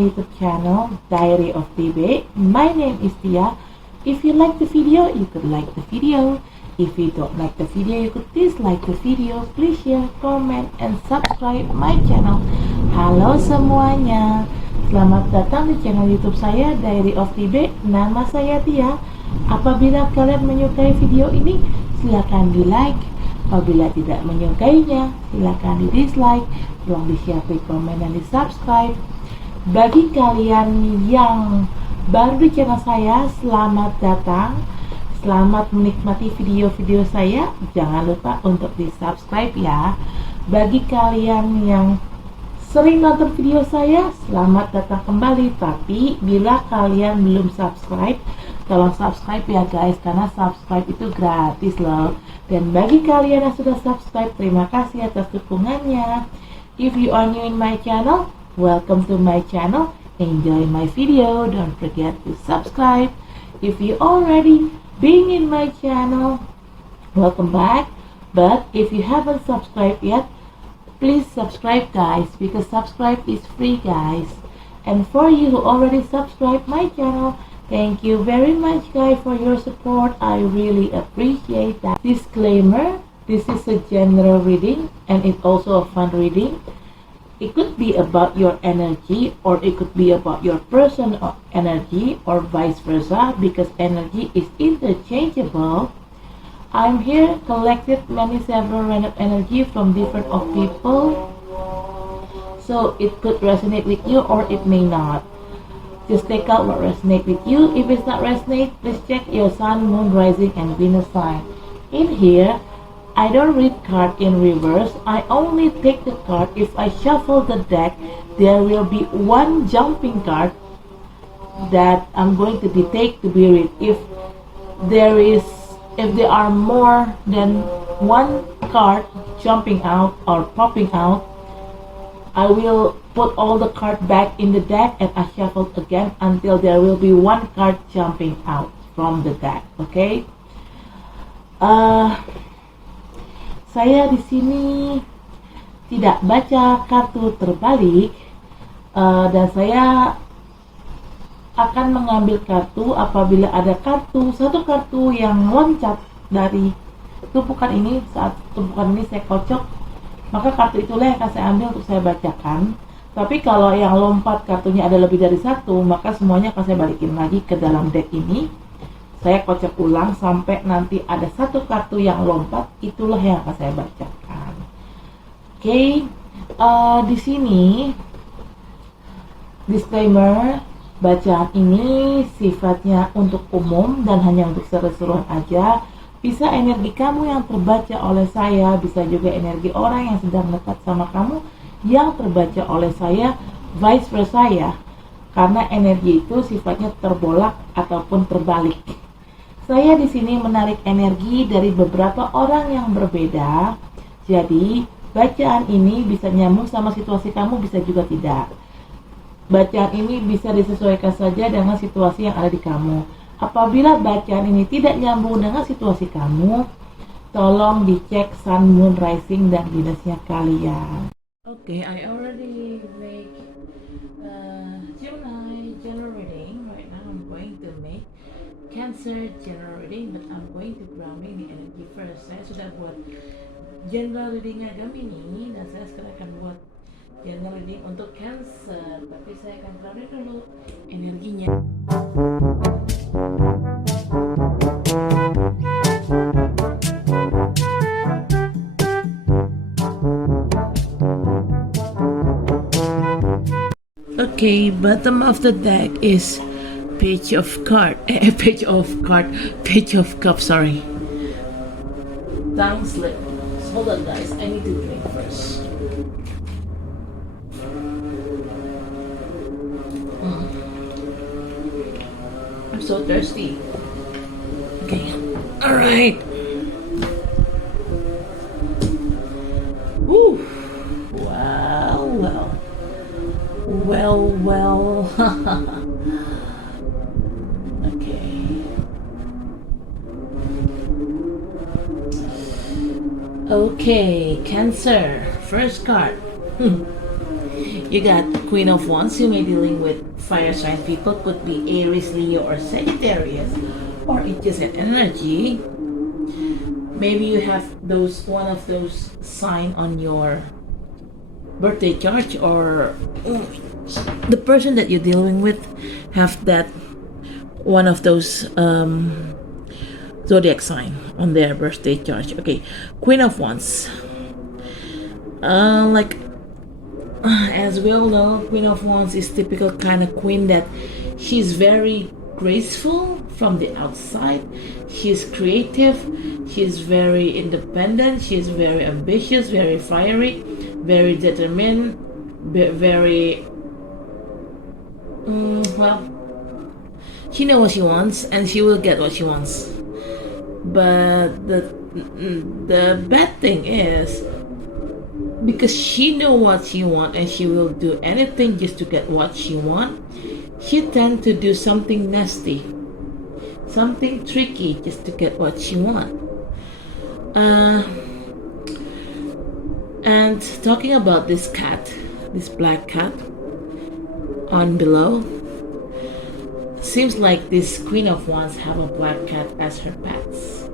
YouTube channel Diary of TB. My name is Tia. If you like the video, you could like the video. If you don't like the video, you could dislike the video. Please share, comment, and subscribe my channel. Halo semuanya, selamat datang di channel YouTube saya Diary of TB. Nama saya Tia. Apabila kalian menyukai video ini, silakan di like. Apabila tidak menyukainya, silakan di dislike. Tolong di share, di komen, dan di subscribe. Bagi kalian yang baru di channel saya, selamat datang. Selamat menikmati video-video saya. Jangan lupa untuk di subscribe ya. Bagi kalian yang sering nonton video saya, selamat datang kembali. Tapi bila kalian belum subscribe, tolong subscribe ya guys, karena subscribe itu gratis loh. Dan bagi kalian yang sudah subscribe, terima kasih atas dukungannya. If you are new in my channel, welcome to my channel. Enjoy my video. Don't forget to subscribe. If you already been in my channel, welcome back. But if you haven't subscribed yet, please subscribe guys, because subscribe is free guys. And for you who already subscribed my channel, thank you very much guys for your support. I really appreciate that. Disclaimer, this is a general reading and it's also a fun reading. It could be about your energy, or it could be about your person or energy, or vice versa, because energy is interchangeable. I'm here collected several random energy from different of people, so it could resonate with you or it may not. Just take out what resonates with you. If it's not resonate, please check your sun, moon, rising, and Venus sign. In here, I don't read card in reverse. I only take the card. If I shuffle the deck, there will be one jumping card that I'm going to be take to be read. If there are more than one card jumping out or popping out, I will put all the card back in the deck and I shuffle again until there will be one card jumping out from the deck. Okay? Saya di sini tidak baca kartu terbalik, dan saya akan mengambil kartu apabila ada satu kartu yang loncat dari tumpukan ini. Saat tumpukan ini saya kocok, maka kartu itulah yang akan saya ambil untuk saya bacakan. Tapi kalau yang lompat kartunya ada lebih dari satu, maka semuanya akan saya balikin lagi ke dalam deck ini. Saya kocok ulang sampai nanti ada satu kartu yang lompat, itulah yang akan saya bacakan. Oke, di sini disclaimer, bacaan ini sifatnya untuk umum dan hanya untuk seru-seruan aja. Bisa energi kamu yang terbaca oleh saya, bisa juga energi orang yang sedang dekat sama kamu yang terbaca oleh saya, vice versa ya. Karena energi itu sifatnya terbolak ataupun terbalik. Saya di sini menarik energi dari beberapa orang yang berbeda. Jadi, bacaan ini bisa nyambung sama situasi kamu, bisa juga tidak. Bacaan ini bisa disesuaikan saja dengan situasi yang ada di kamu. Apabila bacaan ini tidak nyambung dengan situasi kamu, tolong dicek sun, moon, rising, dan Venusnya kalian. Okay, I already make Gemini general reading. Right now I'm going to make Cancer general reading, but I'm going to grounding the energy first. Saya sudah buat general readingnya Gemini, dan saya sekarang akan buat general reading untuk Cancer. Tapi saya akan grounding dulu energinya. Okay, bottom of the deck is Page of Cups, sorry. Tongue slip. Hold on guys, I need to drink first. I'm so thirsty. Okay, alright. Woo. Well. Okay, Cancer. First card. You got Queen of Wands. You may dealing with fire sign people. Could be Aries, Leo, or Sagittarius, or it's just an energy. Maybe you have one of those sign on your birthday chart, or the person that you're dealing with have that one of those zodiac sign on their birthday chart. Okay, Queen of Wands. As we all know, Queen of Wands is typical kind of queen that she's very graceful from the outside. She's creative. She's very independent. She's very ambitious, very fiery, very determined, very well. She knows what she wants, and she will get what she wants. But the bad thing is, because she knows what she wants and she will do anything just to get what she wants, she tends to do something nasty, something tricky just to get what she wants. And talking about this cat, this black cat on below, seems like this Queen of Wands have a black cat as her pets.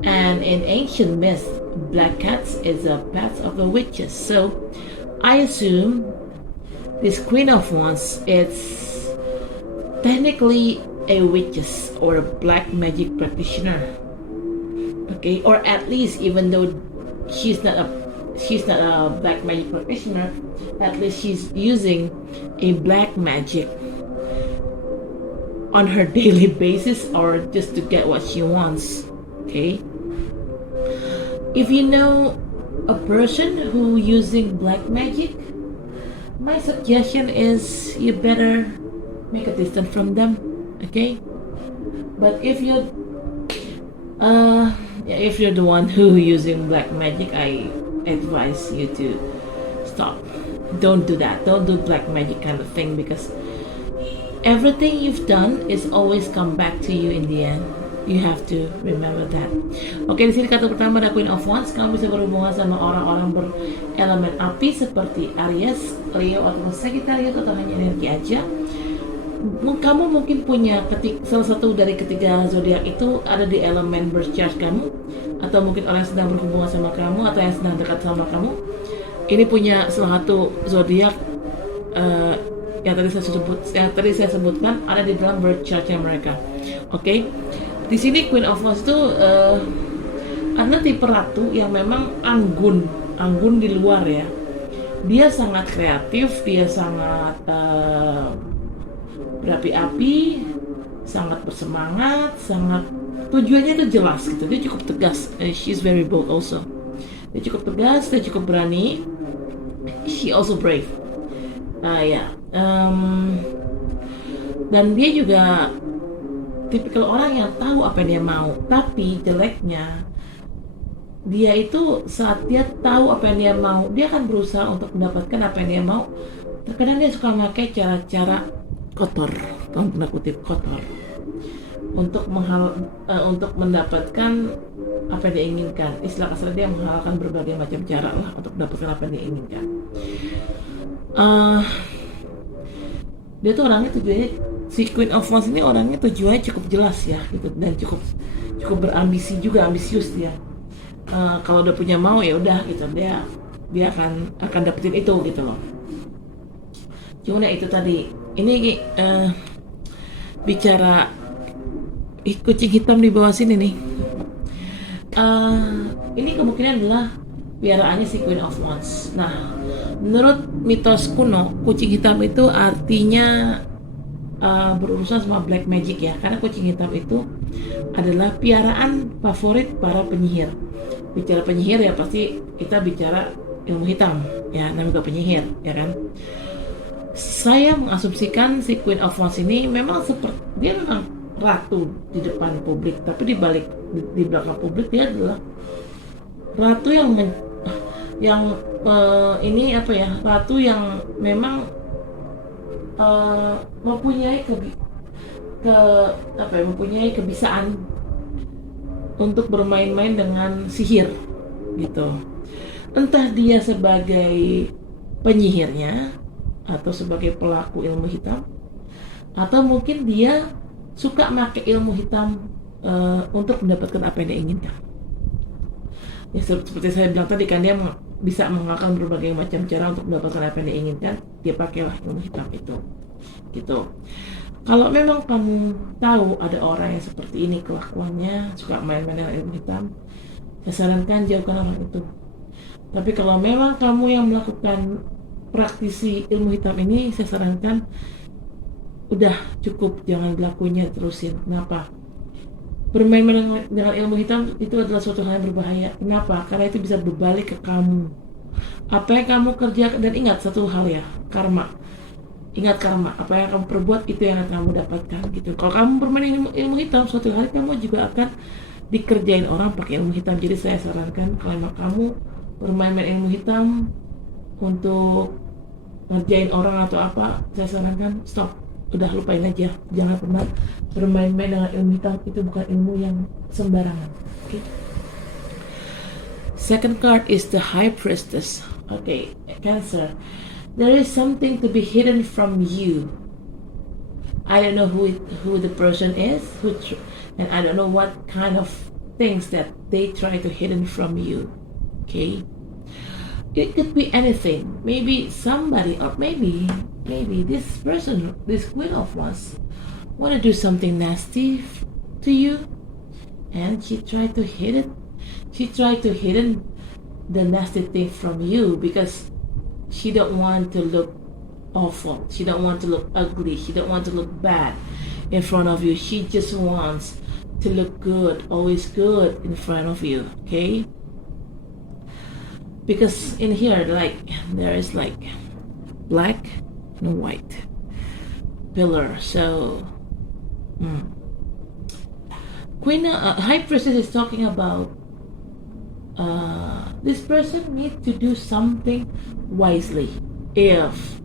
And in ancient myths, black cats is a pet of the witches. So I assume this Queen of Wands is technically a witches or a black magic practitioner. Okay, or at least, even though she's not a black magic practitioner, at least she's using a black magic on her daily basis, or just to get what she wants. Okay, if you know a person who using black magic, my suggestion is you better make a distance from them. Okay, but if you're the one who using black magic, I advise you to stop. Don't do that. Don't do black magic kind of thing, because everything you've done is always come back to you in the end. You have to remember that. Oke, di sini kartu pertama ada Queen of Wands. Kamu bisa berhubungan sama orang-orang berelemen api seperti Aries, Leo, atau Sagittarius, atau hanya energi aja. Kamu mungkin punya salah satu dari ketiga zodiak itu ada di elemen birth chart kamu, atau mungkin orang yang sedang berhubungan sama kamu atau yang sedang dekat sama kamu ini punya salah satu zodiak yang tadi saya sebutkan ada di dalam birth chartnya mereka. Oke. Di sini Queen of Wands itu ada tipe ratu yang memang anggun di luar ya. Dia sangat kreatif, dia sangat berapi-api, sangat bersemangat, sangat tujuannya itu jelas gitu. Dia cukup tegas. She's very bold also. Dia cukup tegas, dia cukup berani. She also brave. Dan dia juga tipikal orang yang tahu apa yang dia mau. Tapi jeleknya, dia itu saat dia tahu apa yang dia mau, dia akan berusaha untuk mendapatkan apa yang dia mau. Terkadang dia suka memakai cara-cara kotor, tanda kutip kotor, untuk mendapatkan apa yang dia inginkan. Istilah kasar, dia menghalalkan berbagai macam cara lah untuk mendapatkan apa yang dia inginkan. Dia tuh orangnya tujuannya, si Queen of Wands ini orangnya tujuannya cukup jelas ya gitu, dan cukup berambisi juga, ambisius dia. Kalau udah punya mau ya udah gitu, dia akan dapetin itu gitu loh. Cuma ya itu tadi, ini bicara kucing hitam di bawah sini nih. Ini kemungkinan adalah piaraannya si Queen of Wands. Nah, menurut mitos kuno, kucing hitam itu artinya berurusan sama black magic ya, karena kucing hitam itu adalah piaraan favorit para penyihir. Bicara penyihir ya pasti kita bicara ilmu hitam ya, namanya penyihir ya kan. Saya mengasumsikan si Queen of Wands ini memang dia memang ratu di depan publik, tapi di belakang publik dia adalah ratu ratu yang memang mempunyai kebisaan untuk bermain-main dengan sihir gitu. Entah dia sebagai penyihirnya atau sebagai pelaku ilmu hitam, atau mungkin dia suka pakai ilmu hitam untuk mendapatkan apa yang dia inginkan. Ya, seperti saya bilang tadi kan, dia bisa mengalahkan berbagai macam cara untuk mendapatkan apa yang dia inginkan. Dia pakailah ilmu hitam itu gitu. Kalau memang kamu tahu ada orang yang seperti ini kelakuannya, suka main-main dengan ilmu hitam, saya sarankan jauhkan orang itu. Tapi kalau memang kamu yang melakukan praktisi ilmu hitam ini, saya sarankan udah cukup, jangan berlakunya terusin. Kenapa? Bermain-main dengan ilmu hitam itu adalah suatu hal yang berbahaya. Kenapa? Karena itu bisa berbalik ke kamu. Apa yang kamu kerjakan, dan ingat satu hal ya, karma. Ingat karma, apa yang kamu perbuat itu yang akan kamu dapatkan gitu. Kalau kamu bermain ilmu hitam, suatu hari kamu juga akan dikerjain orang pakai ilmu hitam. Jadi saya sarankan kalau kamu bermain-main ilmu hitam untuk ngerjain orang atau apa, saya sarankan stop. Udah lupain aja, jangan pernah bermain-main dengan ilmu hitam. Itu bukan ilmu yang sembarangan. Okay. Second card is the High Priestess. Okay, Cancer. There is something to be hidden from you. I don't know who the person is, and I don't know what kind of things that they try to hidden from you. Okay, it could be anything. Maybe somebody, or maybe this person, this Queen of Wands, want to do something nasty to you, and she tried to hid it. She tried to hidden the nasty thing from you because she don't want to look awful. She don't want to look ugly. She don't want to look bad in front of you. She just wants to look good, always good in front of you. Okay? Because in here, like, there is like black and white pillar. So, High Priestess is talking about this person needs to do something wisely if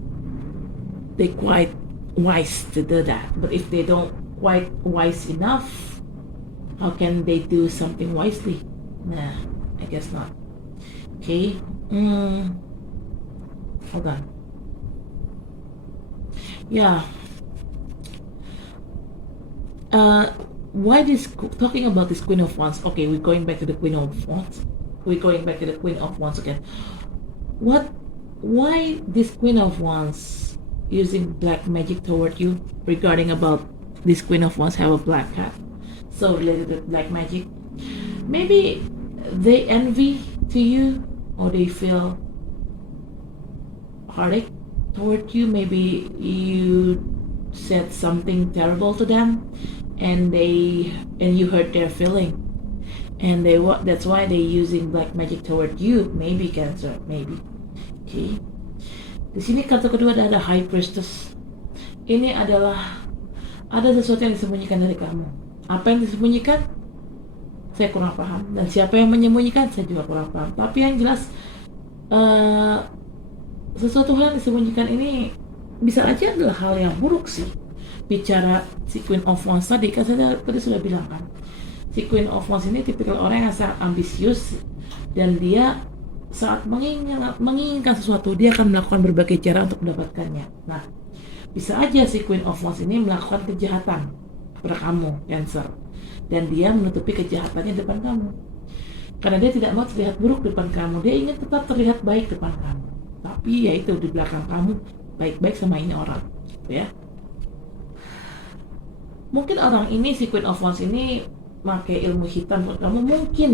they quite wise to do that. But if they don't quite wise enough, how can they do something wisely? Nah, I guess not. Okay. Hold on. Yeah. Why this talking about this Queen of Wands? Okay, we're going back to the Queen of Wands. We're going back to the Queen of Wands again. Why this Queen of Wands using black magic toward you? Regarding about this Queen of Wands have a black cat, so related to black magic. Maybe they envy to you, or they feel heartache toward you. Maybe you said something terrible to them, and you hurt their feeling, and that's why they using black magic toward you. Maybe Cancer, maybe. Okay. Di sini kartu kedua ada High Priestess. Ini adalah ada sesuatu yang disembunyikan dari kamu. Apa yang disembunyikan? Saya kurang paham. Dan siapa yang menyembunyikan? Saya juga kurang paham. Tapi yang jelas sesuatu hal yang disembunyikan ini bisa aja adalah hal yang buruk sih. Bicara si Queen of Wands tadi, kan saya tadi sudah bilang kan, si Queen of Wands ini tipikal orang yang sangat ambisius, dan dia saat menginginkan sesuatu, dia akan melakukan berbagai cara untuk mendapatkannya. Nah, bisa aja si Queen of Wands ini melakukan kejahatan kepada kamu, Cancer, dan dia menutupi kejahatannya di depan kamu, karena dia tidak mau terlihat buruk di depan kamu. Dia ingin tetap terlihat baik di depan kamu, tapi ya itu, di belakang kamu baik-baik sama ini orang, gitu ya. Mungkin orang ini, si Queen of Wands ini pakai ilmu hitam buat kamu.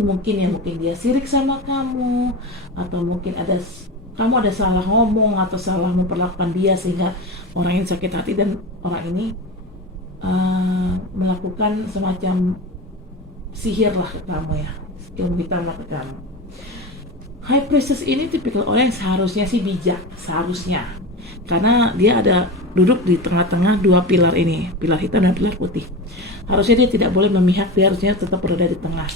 Mungkin dia sirik sama kamu, atau mungkin kamu ada salah ngomong atau salah memperlakukan dia sehingga orang ini sakit hati, dan orang ini melakukan semacam sihir lah ke kamu ya, ilmu hitam lah ke kamu. High Priestess ini tipikal orang yang seharusnya sih bijak, seharusnya, karena dia ada duduk di tengah-tengah dua pilar ini, pilar hitam dan pilar putih. Harusnya dia tidak boleh memihak, dia harusnya tetap berada di tengah,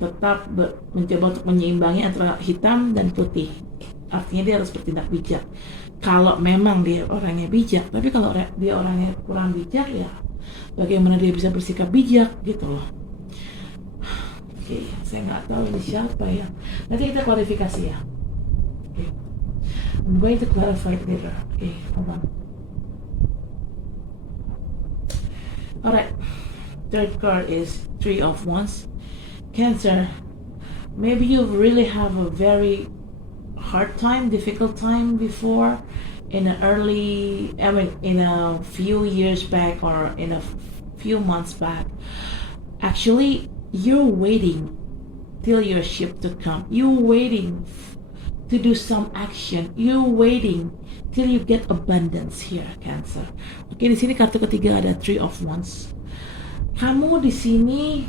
tetap mencoba untuk menyeimbangin antara hitam dan putih. Artinya dia harus bertindak bijak kalau memang dia orangnya bijak. Tapi kalau dia orangnya kurang bijak, ya bagaimana dia bisa bersikap bijak gitu loh. Oke, saya nggak tahu ini siapa ya, nanti kita klarifikasi ya. Oke. I'm going to clarify it later. Okay, hold on. Alright, third card is Three of Wands. Cancer, maybe you really have a very hard time, difficult time before, in a few years back or in a few months back. Actually, you're waiting till your ship to come. You're waiting to do some action. You're waiting till you get abundance here, Cancer. Oke, di sini kartu ketiga ada Three of Wands. Kamu di sini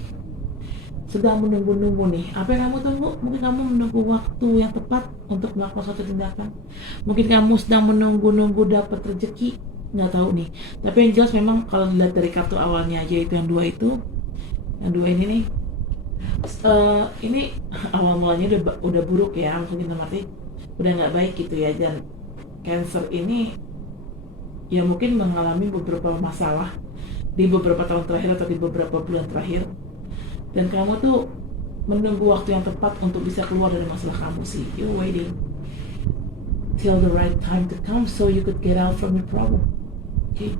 sedang menunggu-nunggu nih. Apa yang kamu tunggu? Mungkin kamu menunggu waktu yang tepat untuk melakukan suatu tindakan. Mungkin kamu sedang menunggu-nunggu dapat rezeki. Nggak tahu nih. Tapi yang jelas memang kalau dilihat dari kartu awalnya aja itu yang dua ini nih. Ini awal mulanya udah buruk ya, maksudnya arti udah nggak baik gitu ya. Dan Cancer ini ya mungkin mengalami beberapa masalah di beberapa tahun terakhir atau di beberapa bulan terakhir, dan kamu tuh menunggu waktu yang tepat untuk bisa keluar dari masalah kamu sih. You're waiting till the right time to come so you could get out from your problem. Okay.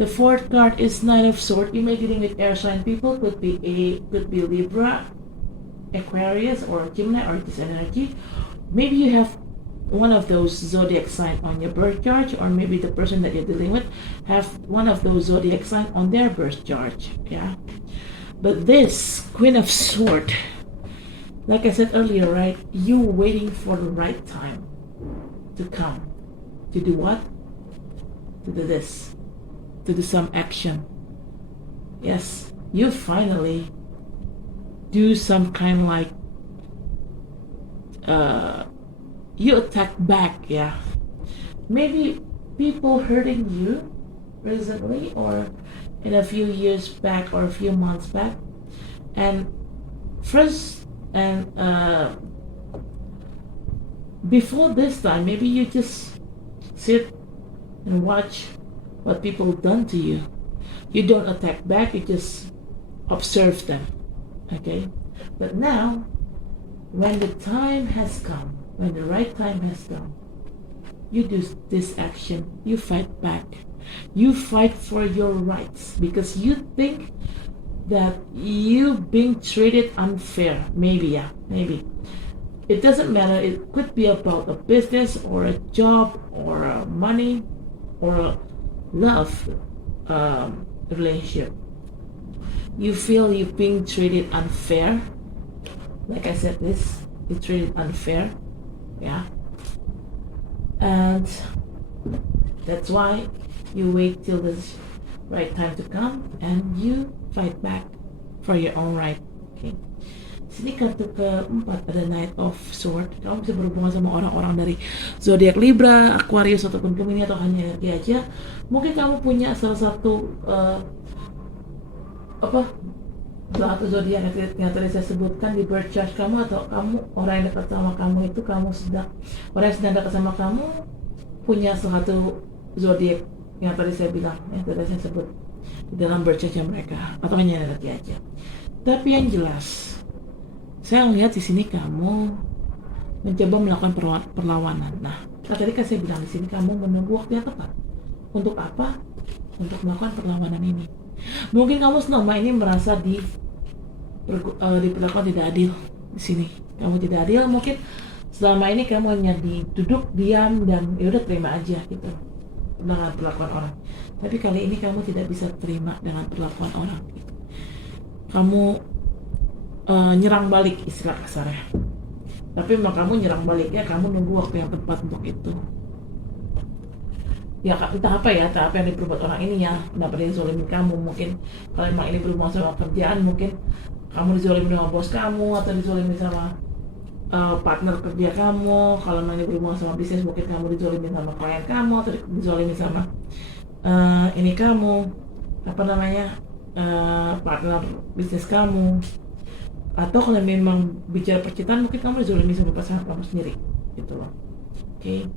The fourth card is Knight of Swords. You may be dealing with air sign people. Could be Libra, Aquarius, or Gemini, or this energy. Maybe you have one of those zodiac sign on your birth chart, or maybe the person that you're dealing with have one of those zodiac sign on their birth chart. Yeah. But this Queen of Swords, like I said earlier, right? You waiting for the right time to come. To do what? To do this. To do some action. Yes, you finally do some kind of like you attack back, yeah. Maybe people hurting you recently or in a few years back or a few months back, and before this time maybe you just sit and watch what people done to you. You don't attack back, you just observe them. Okay? But now, when the time has come, when the right time has come, you do this action, you fight back. You fight for your rights because you think that you being treated unfair. Maybe, yeah, maybe. It doesn't matter, it could be about a business or a job or money or a love relationship. You feel you're being treated unfair. Like I said, you're treated unfair. Yeah. And that's why you wait till the right time to come and you fight back for your own right. Okay. Sini kartu keempat ada Knight of Swords. Kamu bisa berhubungan sama orang-orang dari zodiak Libra, Aquarius ataupun Gemini atau hanya dia aja. Mungkin kamu punya salah satu salah satu zodiak yang tadi saya sebutkan di birth chart kamu, atau kamu orang yang dekat sama kamu itu orang yang sedang dekat sama kamu punya salah satu zodiak yang tadi saya bilang, yang tadi saya sebut di dalam birth chart mereka, atau hanya dia aja. Tapi yang jelas, saya melihat di sini kamu mencoba melakukan perlawanan. Nah, tadi kan saya bilang di sini kamu menunggu waktu yang tepat. Untuk apa? Untuk melakukan perlawanan ini. Mungkin kamu selama ini merasa diperlakukan tidak adil di sini. Kamu tidak adil, mungkin selama ini kamu hanya duduk diam dan ya udah terima aja gitu dengan perlakuan orang. Tapi kali ini kamu tidak bisa terima dengan perlakuan orang. Kamu nyerang balik, istilah kasarnya. Tapi memang kamu nyerang baliknya, kamu nunggu waktu yang tepat untuk itu. Ya entah apa yang diperbuat orang ini ya, kenapa dia zolimin kamu. Mungkin kalau memang ini berhubungan sama kerjaan, mungkin kamu dizolimin sama bos kamu, atau dizolimin sama partner kerja kamu. Kalau memang ini berhubungan sama bisnis, mungkin kamu dizolimin sama klien kamu, atau dizolimin sama partner bisnis kamu. Atau kalau memang bicara percintaan, mungkin kamu dizolimi sama pasangan kamu sendiri gitu loh. Okay,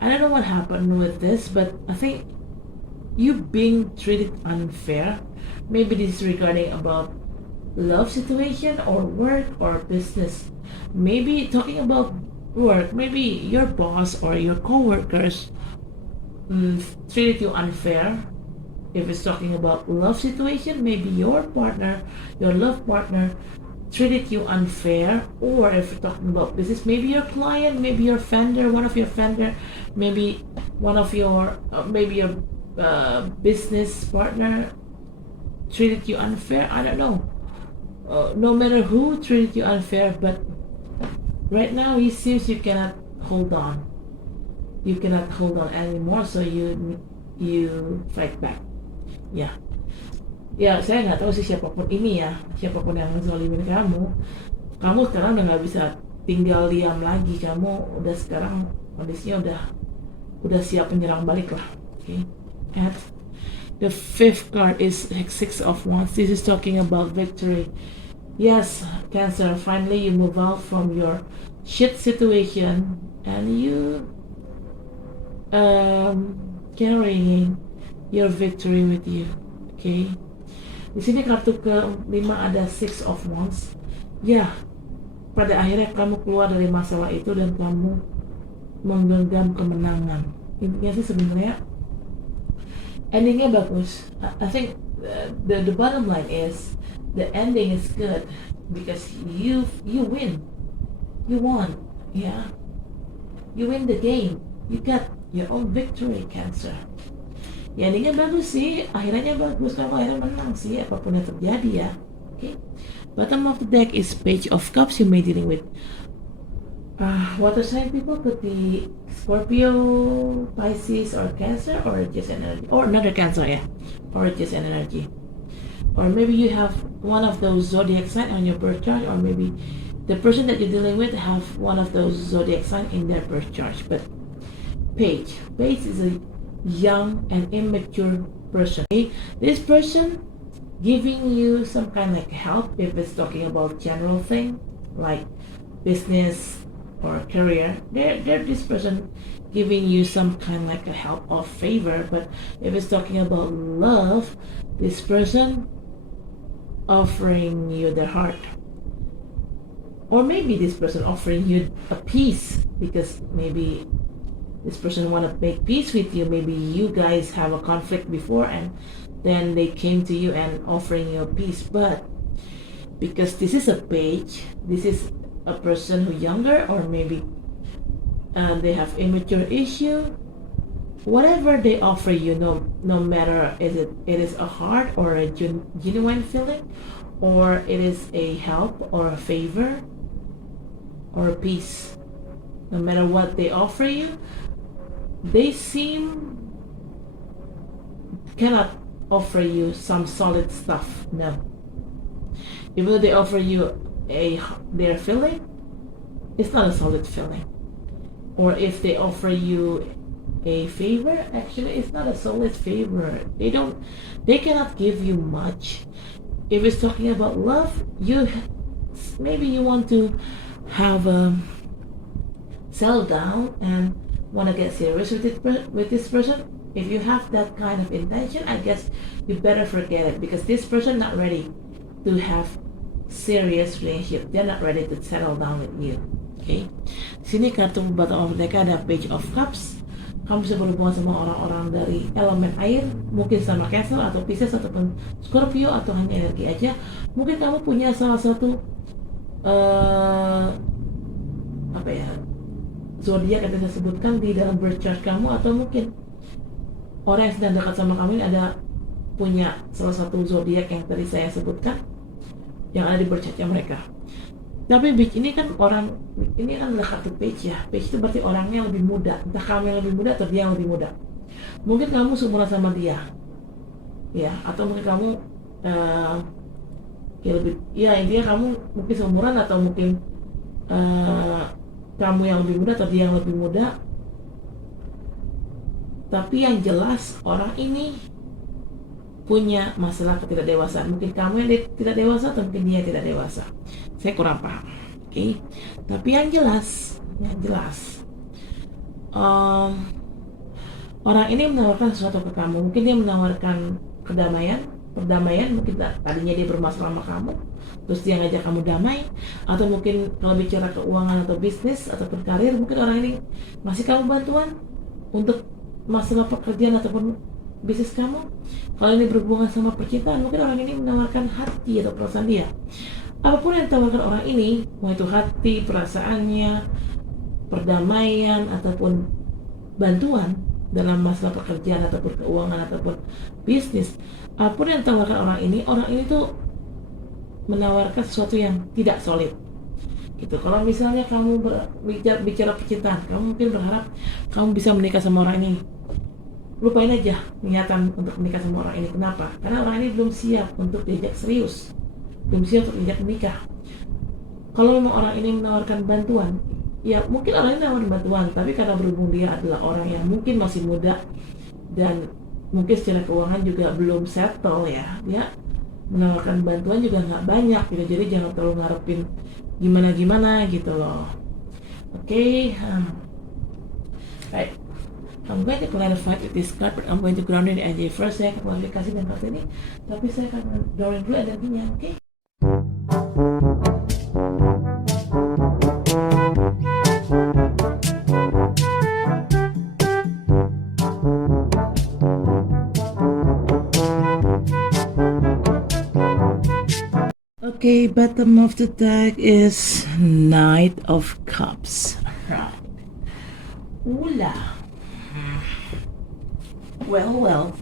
I don't know what happened with this, but I think you being treated unfair. Maybe this is regarding about love situation or work or business. Maybe talking about work, maybe your boss or your co-workers treated you unfair. If it's talking about love situation, maybe your partner, your love partner treated you unfair. Or if you're talking about business, maybe your client, maybe your vendor, one of your vendor, maybe one of your maybe your business partner treated you unfair. I don't know. No matter who treated you unfair, but right now it seems you cannot hold on. You cannot hold on anymore, so you fight back. Ya, ya saya nggak tahu sih siapapun ini ya, siapapun yang zolimin kamu sekarang udah nggak bisa tinggal diam lagi. Kamu udah sekarang kondisinya udah siap menyerang balik lah. Okay. And the fifth card is Six of Wands. This is talking about victory. Yes, Cancer, finally you move out from your shit situation and you carrying your victory with you. Okay. Di sini kartu ke-5 ada Six of Wands. Ya, pada akhirnya kamu keluar dari masalah itu dan kamu menggenggam kemenangan. Intinya sih sebenarnya endingnya bagus. I think the bottom line is the ending is good because you win. You won. Yeah. You win the game. You got your own victory, Cancer. Ya endingnya bagus sih, akhirnya bagus, kamu akhirnya menang sih apapun yang terjadi ya. Okay. Bottom of the deck is Page of Cups. You may dealing with water sign people, could be Scorpio, Pisces, or Cancer, or just energy, or another Cancer, yeah, or just energy, or maybe you have one of those zodiac sign on your birth chart, or maybe the person that you're dealing with have one of those zodiac sign in their birth chart. But Page is a young and immature person. Okay? This person giving you some kind of like help if it's talking about general thing like business or career. They're this person giving you some kind of like a help or favor. But if it's talking about love, this person offering you their heart. Or maybe this person offering you a peace because maybe this person want to make peace with you. Maybe you guys have a conflict before and then they came to you and offering you a peace. But because this is a page, this is a person who younger, or maybe they have immature issue. Whatever they offer you, no matter it is a heart or a genuine feeling, or it is a help or a favor or a peace. No matter what they offer you, they seem cannot offer you some solid stuff. No. Even though they offer you their feeling, it's not a solid feeling. Or if they offer you a favor, actually it's not a solid favor. They cannot give you much. If it's talking about love, maybe you want to have settle down and want to get serious with this person. If you have that kind of intention, I guess you better forget it because this person not ready to have serious relationship. They're not ready to settle down with you. Okay. Sini kartu bottom of deck ada Page of Cups. Kamu bisa berhubungan sama orang-orang dari elemen air, mungkin sama Cancer atau Pisces ataupun Scorpio atau hanya energi aja. Mungkin kamu punya salah satu zodiak yang saya sebutkan di dalam birth chart kamu, atau mungkin orang yang sedang dekat sama kamu ini ada punya salah satu zodiak yang tadi saya sebutkan yang ada di birth chartnya mereka. Tapi ini kan adalah kartu Page ya. Page itu berarti orangnya lebih muda, entah kamu yang lebih muda atau dia yang lebih muda. Mungkin kamu seumuran sama dia, ya, atau mungkin kamu intinya kamu mungkin seumuran, atau mungkin kamu yang lebih muda atau dia yang lebih muda. Tapi yang jelas orang ini punya masalah ketidakdewasaan. Mungkin kamu yang tidak dewasa atau mungkin dia tidak dewasa. Saya kurang paham. Okay? Tapi yang jelas orang ini menawarkan sesuatu ke kamu. Mungkin dia menawarkan kedamaian, perdamaian. Mungkin tadinya dia bermasalah sama kamu, terus dia ngajak kamu damai. Atau mungkin kalau bicara keuangan atau bisnis ataupun karir, mungkin orang ini masih kamu bantuan untuk masalah pekerjaan ataupun bisnis kamu. Kalau ini berhubungan sama percintaan, mungkin orang ini menawarkan hati atau perasaan dia. Apapun yang ditawarkan orang ini, mau itu hati, perasaannya, perdamaian, ataupun bantuan dalam masalah pekerjaan ataupun keuangan ataupun bisnis, apapun yang ditawarkan orang ini tuh menawarkan sesuatu yang tidak solid gitu. Kalau misalnya kamu bicara percintaan, kamu mungkin berharap kamu bisa menikah sama orang ini. Lupain aja niatan untuk menikah sama orang ini. Kenapa? Karena orang ini belum siap untuk diajak serius, belum siap untuk diajak menikah. Kalau memang orang ini menawarkan bantuan, ya mungkin orang ini menawarkan bantuan, tapi karena berhubung dia adalah orang yang mungkin masih muda dan mungkin secara keuangan juga belum settle ya, dia menawarkan bantuan juga nggak banyak gitu. Jadi jangan terlalu ngarepin gimana gitu loh. Oke, right. I'm going to clarify with this card, but I'm going to ground it aja first. Saya akan klarifikasi dengan kartu ini, tapi saya akan drawing dulu energinya, oke? Okay, bottom of the deck is Knight of Cups. Right. Ula. Well.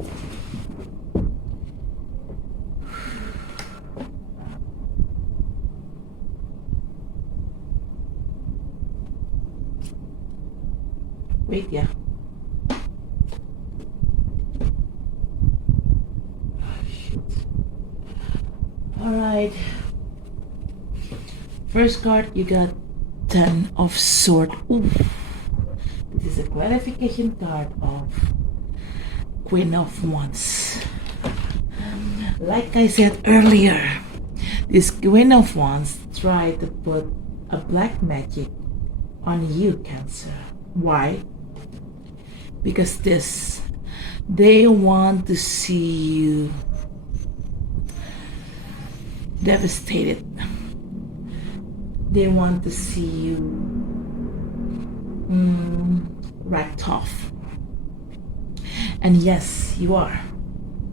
Wait, yeah. Alright. First card, you got Ten of Swords. Oof. This is a clarification card of Queen of Wands. Like I said earlier, this Queen of Wands tried to put a black magic on you, Cancer. Why? Because they want to see you devastated. They want to see you wrecked off. And yes, you are.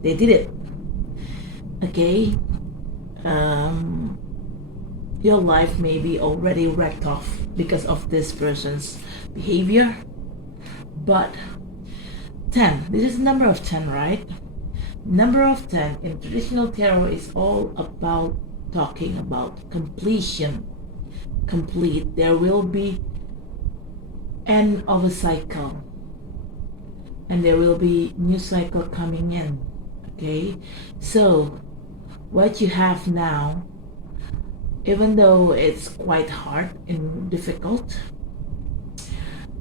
They did it. Okay? Your life may be already wrecked off because of this person's behavior. But 10, this is the number of 10, right? Number of 10 in traditional tarot is all about talking about completion. Complete. There will be end of a cycle. And there will be new cycle coming in. Okay? So, what you have now, even though it's quite hard and difficult,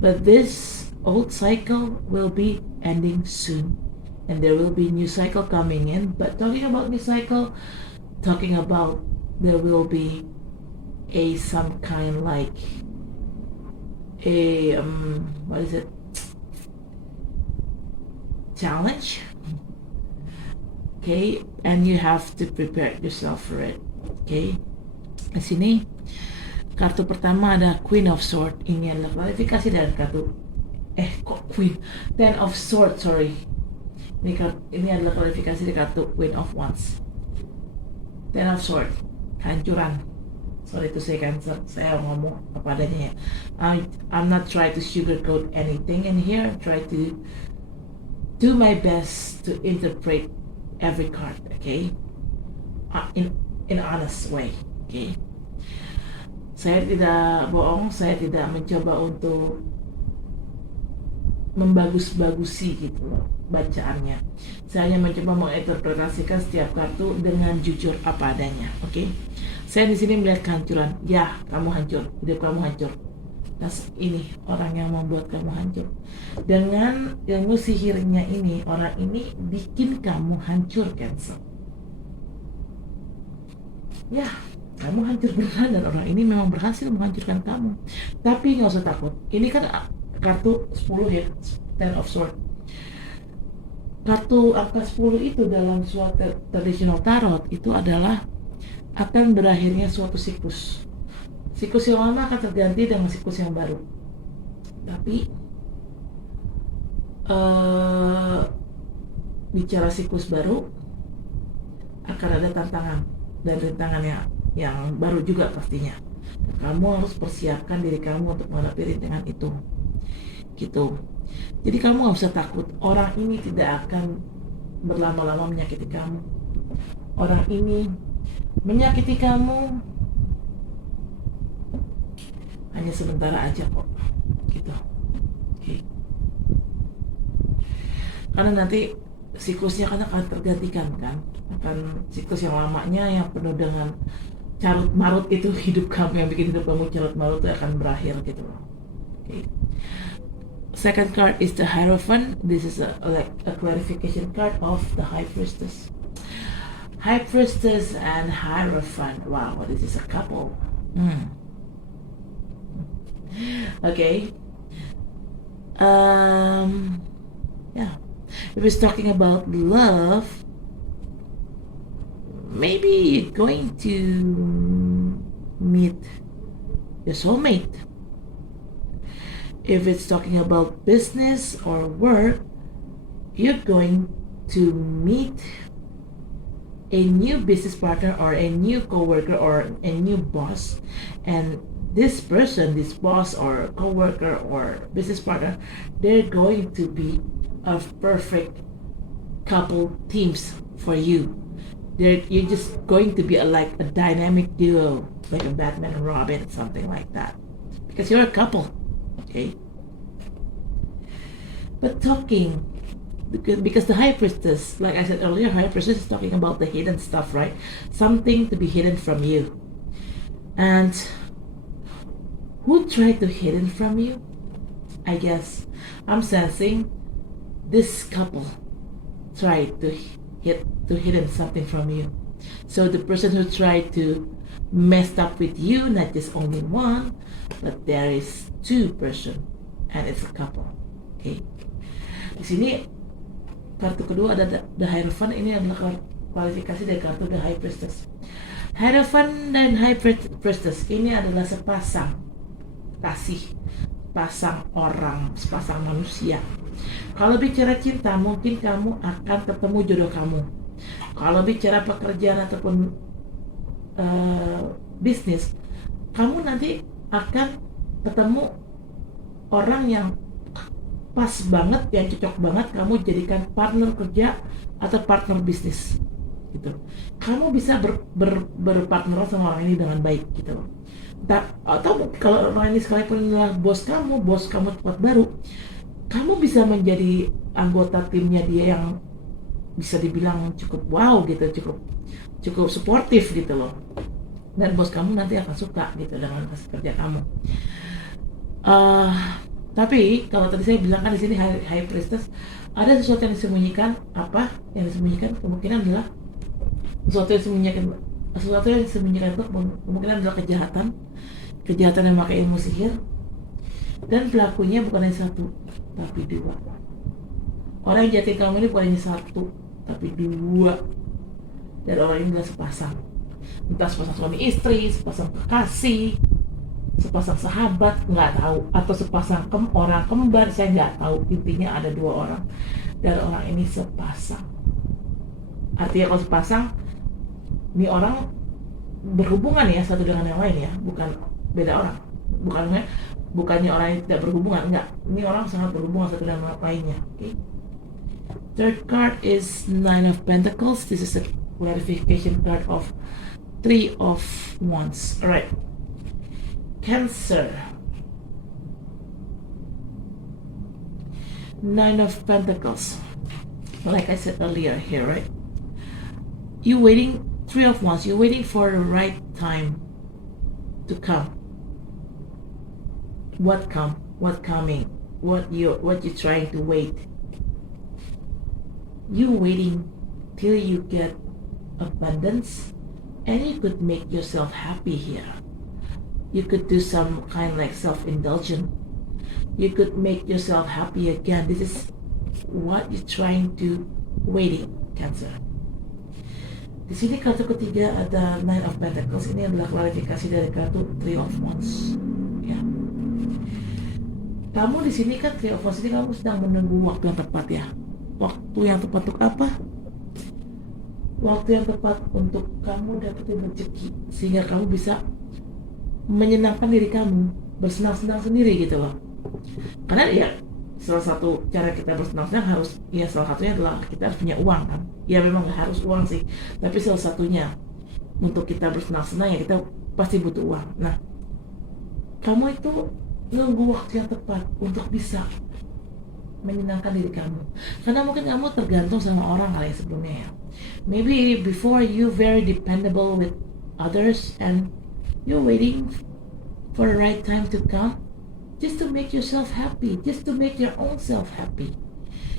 but this old cycle will be ending soon. And there will be new cycle coming in. But talking about new cycle, talking about there will be some kind like a what is it? Challenge. Okay, and you have to prepare yourself for it. Okay, di sini kartu pertama ada Queen of Swords. Ini adalah klarifikasi dari kartu Queen Ten of Swords, sorry. Ini adalah klarifikasi dari kartu Queen of Wands. Ten of Swords, kehancuran. Sorry to say, Cancer, saya ngomong apa adanya ya. I'm not trying to sugarcoat anything in here. I'm trying to do my best to interpret every card, okay? In honest way, okay? Saya tidak bohong, saya tidak mencoba untuk membagus-bagusi gitu loh bacaannya. Saya hanya mencoba menginterpretasikan setiap kartu dengan jujur apa adanya, okay? Saya di sini melihat kehancuran. Ya, kamu hancur, hidup kamu hancur. Nah, ini orang yang membuat kamu hancur. Dengan ilmu sihirnya ini, orang ini bikin kamu hancur, Cancer. Ya, kamu hancur beneran dan orang ini memang berhasil menghancurkan kamu. Tapi nggak usah takut. Ini kan kartu 10 ya, Ten of Swords. kartu angka 10 itu dalam suatu tradisional tarot itu adalah akan berakhirnya suatu siklus. Siklus yang lama akan terganti dengan siklus yang baru. Tapi bicara siklus baru akan ada tantangan dan rintangan yang baru juga pastinya. Kamu harus persiapkan diri kamu untuk menghadapi rintangan itu. Gitu. Jadi kamu gak usah takut. Orang ini tidak akan berlama-lama menyakiti kamu. Orang ini menyakiti kamu hanya sementara aja kok. Gitu. Okay. Karena nanti siklusnya kan akan tergantikan kan. Akan siklus yang lamanya yang penuh dengan carut marut itu hidup kamu, yang bikin hidup kamu carut marut itu akan berakhir gitu loh. Okay. Second card is the Hierophant. This is a clarification card of the High Priestess. High Priestess and Hierophant. Wow, this is a couple. Okay. Yeah. If it's talking about love, maybe you're going to meet your soulmate. If it's talking about business or work, you're going to meet a new business partner or a new coworker or a new boss, and this person, this boss or coworker or business partner, they're going to be a perfect couple teams for you. You're just going to be like a dynamic duo, like a Batman and Robin, something like that, because you're a couple. Okay, but talking, because the High Priestess, like I said earlier, High Priestess is talking about the hidden stuff, right? Something to be hidden from you. And who tried to hidden from you? I guess I'm sensing this couple tried to hidden something from you. So the person who tried to mess up with you, not just only one, but there is two person, and it's a couple. Okay. Di sini kartu kedua ada the Hierophant. Ini adalah kualifikasi dari kartu the High Priestess. Hierophant dan High Priestess ini adalah sepasang kasih, sepasang orang, sepasang manusia. Kalau bicara cinta, mungkin kamu akan ketemu jodoh kamu. Kalau bicara pekerjaan ataupun bisnis, kamu nanti akan ketemu orang yang pas banget, yang cocok banget kamu jadikan partner kerja atau partner bisnis gitu. Kamu bisa berpartner sama orang ini dengan baik gitu. Atau kalau orang ini sekalipun adalah bos kamu tempat baru, kamu bisa menjadi anggota timnya dia yang bisa dibilang cukup wow gitu, cukup suportif gitu loh. Dan bos kamu nanti akan suka gitu dengan hasil kerja kamu. Tapi kalau tadi saya bilang kan di sini High Priestess ada sesuatu yang disembunyikan. Apa yang disembunyikan? Kemungkinan adalah sesuatu yang disembunyikan itu kemungkinan adalah kejahatan yang memakai ilmu sihir, dan pelakunya bukan hanya satu tapi dua. Orang yang jahatin kamu ini bukan hanya satu tapi dua, dan orang ini adalah sepasang. Entah sepasang suami istri, sepasang kekasih, sepasang sahabat, nggak tahu, atau sepasang orang kembar, saya nggak tahu. Intinya ada dua orang, dan orang ini sepasang. Artinya kalau sepasang, ini orang berhubungan ya satu dengan yang lain ya, bukan beda orang, bukannya orang yang tidak berhubungan, enggak. Ini orang sangat berhubungan satu dengan yang lainnya. Okay. Third card is Nine of Pentacles. This is a clarification card of Three of Wands. Alright. Cancer. Nine of Pentacles. Like I said earlier here, right? You waiting, Three of Wands, you're waiting for the right time to come. What coming? What you're trying to wait? You waiting till you get abundance, and you could make yourself happy here. You could do some kind like self-indulgent. You could make yourself happy again. This is what you're trying to waiting, Cancer. Di sini kartu ketiga ada Nine of Pentacles. Ini adalah klarifikasi dari kartu Three of Wands. Ya. Kamu di sini kan Three of Wands ini kamu sedang menunggu waktu yang tepat ya. Waktu yang tepat untuk apa? Waktu yang tepat untuk kamu dapetin rezeki sehingga kamu bisa menyenangkan diri kamu, bersenang-senang sendiri gitu loh. Karena ya salah satu cara kita bersenang-senang harus, ya salah satunya adalah kita harus punya uang kan. Ya memang gak harus uang sih, tapi salah satunya untuk kita bersenang-senang ya kita pasti butuh uang. Nah, kamu itu nunggu waktu yang tepat untuk bisa menyenangkan diri kamu. Karena mungkin kamu tergantung sama orang kali sebelumnya ya. Maybe before you very dependable with others and you're waiting for the right time to come just to make yourself happy, just to make your own self happy.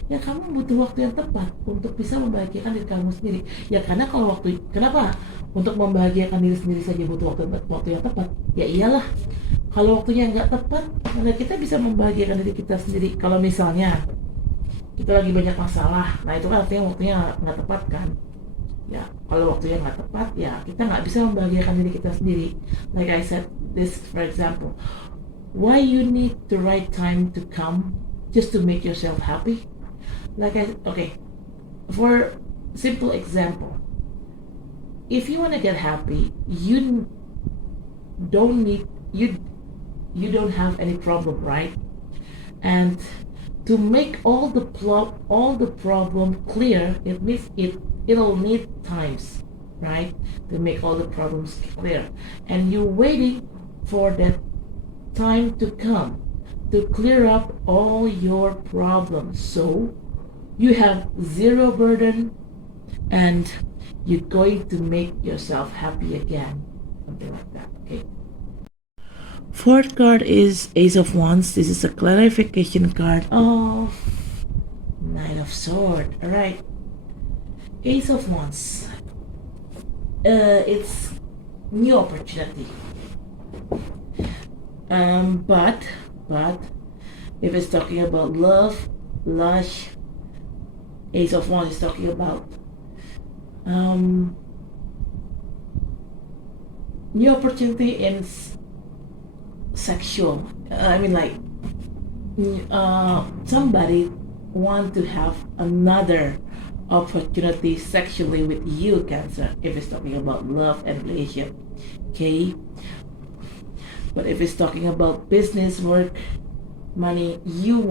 Ya kamu butuh waktu yang tepat untuk bisa membahagiakan diri kamu sendiri. Ya karena kalau kenapa? Untuk membahagiakan diri sendiri saja butuh waktu yang tepat. Ya iyalah, kalau waktunya nggak tepat, maka kita bisa membahagiakan diri kita sendiri. Kalau misalnya kita lagi banyak masalah, nah itu kan artinya waktunya nggak tepat kan. Ya kalau waktunya nggak tepat, ya kita nggak bisa membahagiakan diri kita sendiri. Like I said this for example, why you need the right time to come just to make yourself happy? Okay, for simple example, if you want to get happy, you don't have any problem, right? And to make all the problem clear, it means it'll need times, right? To make all the problems clear, and you're waiting for that time to come to clear up all your problems, so you have zero burden and you're going to make yourself happy again, something like that. Okay. Fourth card is Ace of Wands. This is a clarification card of Knight of Swords. All right, Ace of Wands. It's new opportunity. But if it's talking about love, lush, Ace of Wands is talking about new opportunity in sexual. Somebody want to have another opportunity sexually with you, Cancer, if it's talking about love and relationship. Okay, but if it's talking about business, work, money, you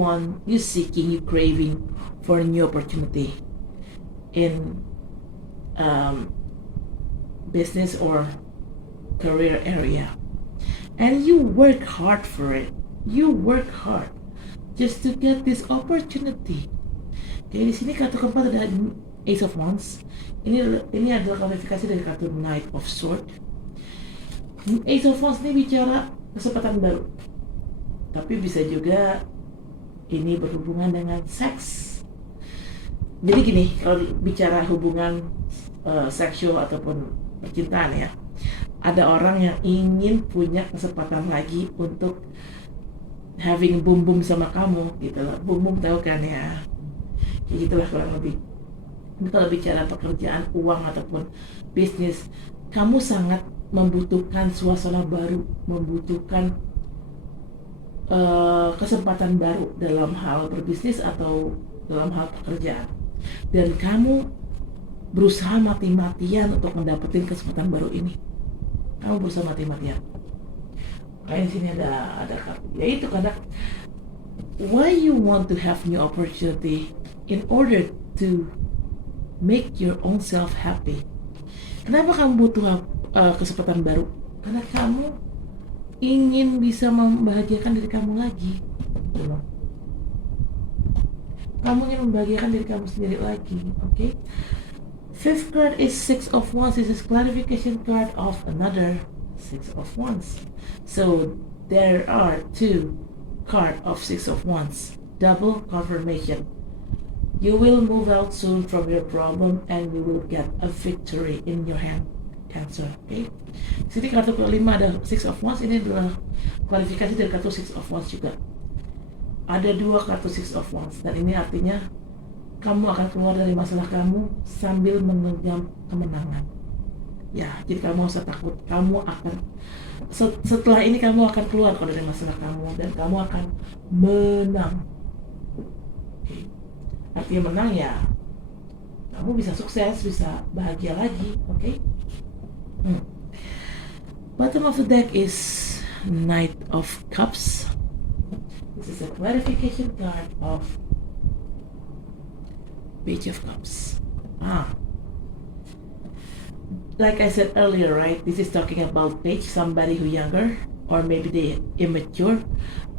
seeking, you craving for a new opportunity in business or career area, and you work hard for it. You work hard just to get this opportunity. Oke, di sini kartu keempat ada Ace of Wands. Ini adalah klarifikasi dari kartu Knight of Swords. Ace of Wands ini bicara kesempatan baru, tapi bisa juga ini berhubungan dengan seks. Jadi gini, kalau bicara hubungan seksual ataupun percintaan ya, ada orang yang ingin punya kesempatan lagi untuk having boom boom sama kamu gitu loh. Boom boom tahu kan ya, kayak gitulah kurang lebih. Ini kalau bicara pekerjaan, uang ataupun bisnis, kamu sangat membutuhkan suasana baru, membutuhkan kesempatan baru dalam hal berbisnis atau dalam hal pekerjaan, dan kamu berusaha mati-matian untuk mendapatkan kesempatan baru ini. Kamu berusaha mati-matian. Kayak di sini ada kartu, yaitu karena why you want to have new opportunity in order to make your own self happy. Kenapa kamu butuh kesempatan baru? Karena kamu ingin bisa membahagiakan diri kamu lagi. Kamu ingin membahagiakan diri kamu sendiri lagi, okay? Fifth card is Six of Wands. This is clarification card of another Six of Wands. So there are two cards of Six of Wands. Double confirmation. You will move out soon from your problem and you will get a victory in your hand, Cancer. Okay. Sini kartu kelima ada Six of Wands. Ini adalah klarifikasi dari kartu Six of Wands juga. Ada dua kartu Six of Wands dan ini artinya kamu akan keluar dari masalah kamu sambil menggenggam kemenangan. Ya, jadi kamu usah takut. Kamu akan setelah ini kamu akan keluar kok dari masalah kamu dan kamu akan menang. Artinya menang ya, kamu bisa sukses, bisa bahagia lagi. Oke? Bottom of the deck is Knight of Cups. This is a clarification card of Page of Cups. Like I said earlier, right? This is talking about page, somebody who younger, or maybe they immature.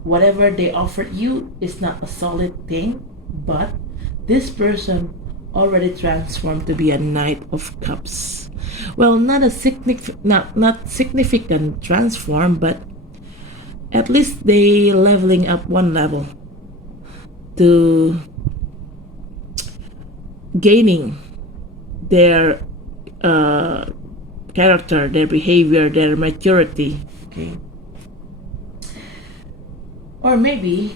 Whatever they offered you is not a solid thing, but this person already transformed to be a Knight of Cups. Well, not significant transform, but at least they leveling up one level to gaining their character, their behavior, their maturity. Okay. Or maybe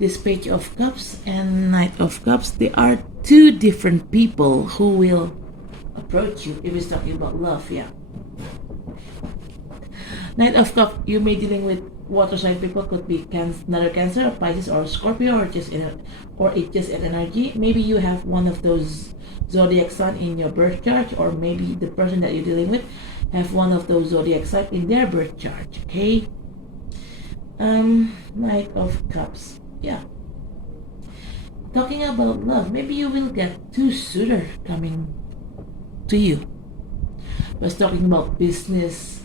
this Page of Cups and Knight of Cups, they are two different people who will approach you if it's talking about love. Yeah. Knight of Cups, you may dealing with water sign people, could be another Cancer, or Pisces, or Scorpio, or it's just an energy. Maybe you have one of those zodiac sign in your birth chart, or maybe the person that you're dealing with have one of those zodiac sign in their birth chart. Okay. Knight of Cups. Yeah. Talking about love, maybe you will get two suitors coming to you. But talking about business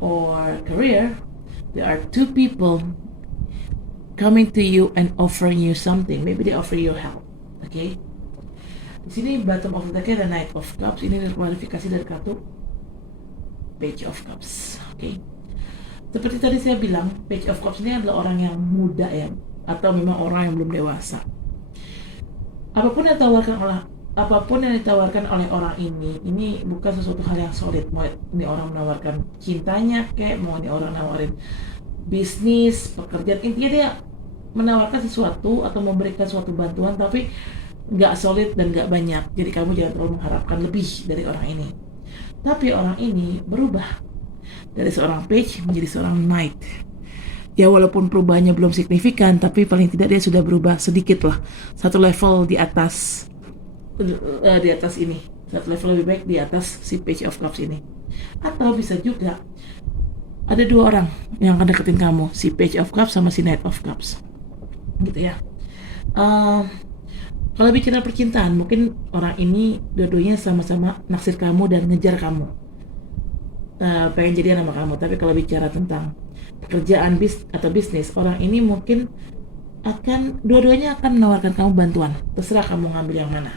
or career, there are two people coming to you and offering you something. Maybe they offer you help. Okay. Di sini bottom of the deck ada Knight of Cups. Ini kualifikasi dari kartu Page of Cups. Okay. Seperti tadi saya bilang, Page of Cups ini adalah orang yang muda ya, atau memang orang yang belum dewasa. Apapun yang ditawarkan oleh orang ini bukan sesuatu hal yang solid. Mau ini orang menawarkan cintanya, kayak mau ini orang nawarin bisnis, pekerjaan, intinya dia menawarkan sesuatu atau memberikan suatu bantuan, tapi nggak solid dan nggak banyak. Jadi kamu jangan terlalu mengharapkan lebih dari orang ini. Tapi orang ini berubah dari seorang page menjadi seorang knight. Ya walaupun perubahannya belum signifikan, tapi paling tidak dia sudah berubah sedikit lah, satu level di atas ini, satu level lebih baik di atas si Page of Cups ini. Atau bisa juga ada dua orang yang akan deketin kamu, si Page of Cups sama si Knight of Cups, gitu ya. Kalau bicara percintaan, mungkin orang ini dua-duanya sama-sama naksir kamu dan ngejar kamu, pengen jadian sama kamu. Tapi kalau bicara tentang pekerjaan atau bisnis, orang ini mungkin dua-duanya akan menawarkan kamu bantuan. Terserah kamu ngambil yang mana.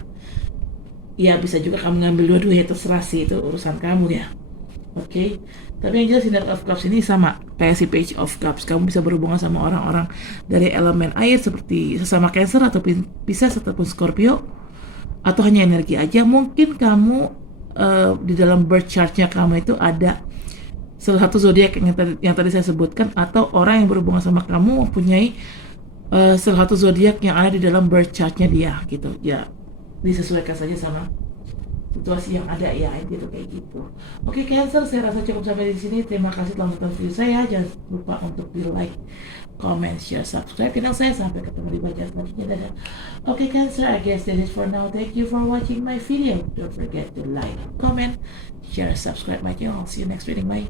Ya bisa juga kamu ngambil dua-duanya, terserah sih, itu urusan kamu ya. Oke. Tapi yang jelas Knight of Cups ini sama kayak si Page of Cups. Kamu bisa berhubungan sama orang-orang dari elemen air seperti sesama Cancer atau Pisces ataupun Scorpio, atau hanya energi aja. Mungkin kamu di dalam birth chart-nya kamu itu ada salah satu zodiak yang tadi saya sebutkan, atau orang yang berhubungan sama kamu mempunyai salah satu zodiak yang ada di dalam birth chart-nya dia gitu. Ya disesuaikan saja sama situasi yang ada ya, gitu kayak gitu. Oke Cancer, saya rasa cukup sampai di sini. Terima kasih telah menonton video saya. Jangan lupa untuk di like, comment, share, subscribe channel saya. Sampai ketemu di bagian selanjutnya. Dadah. Oke Cancer, I guess that is for now. Thank you for watching my video. Don't forget to like, comment, share, subscribe my channel. See you next reading. Bye.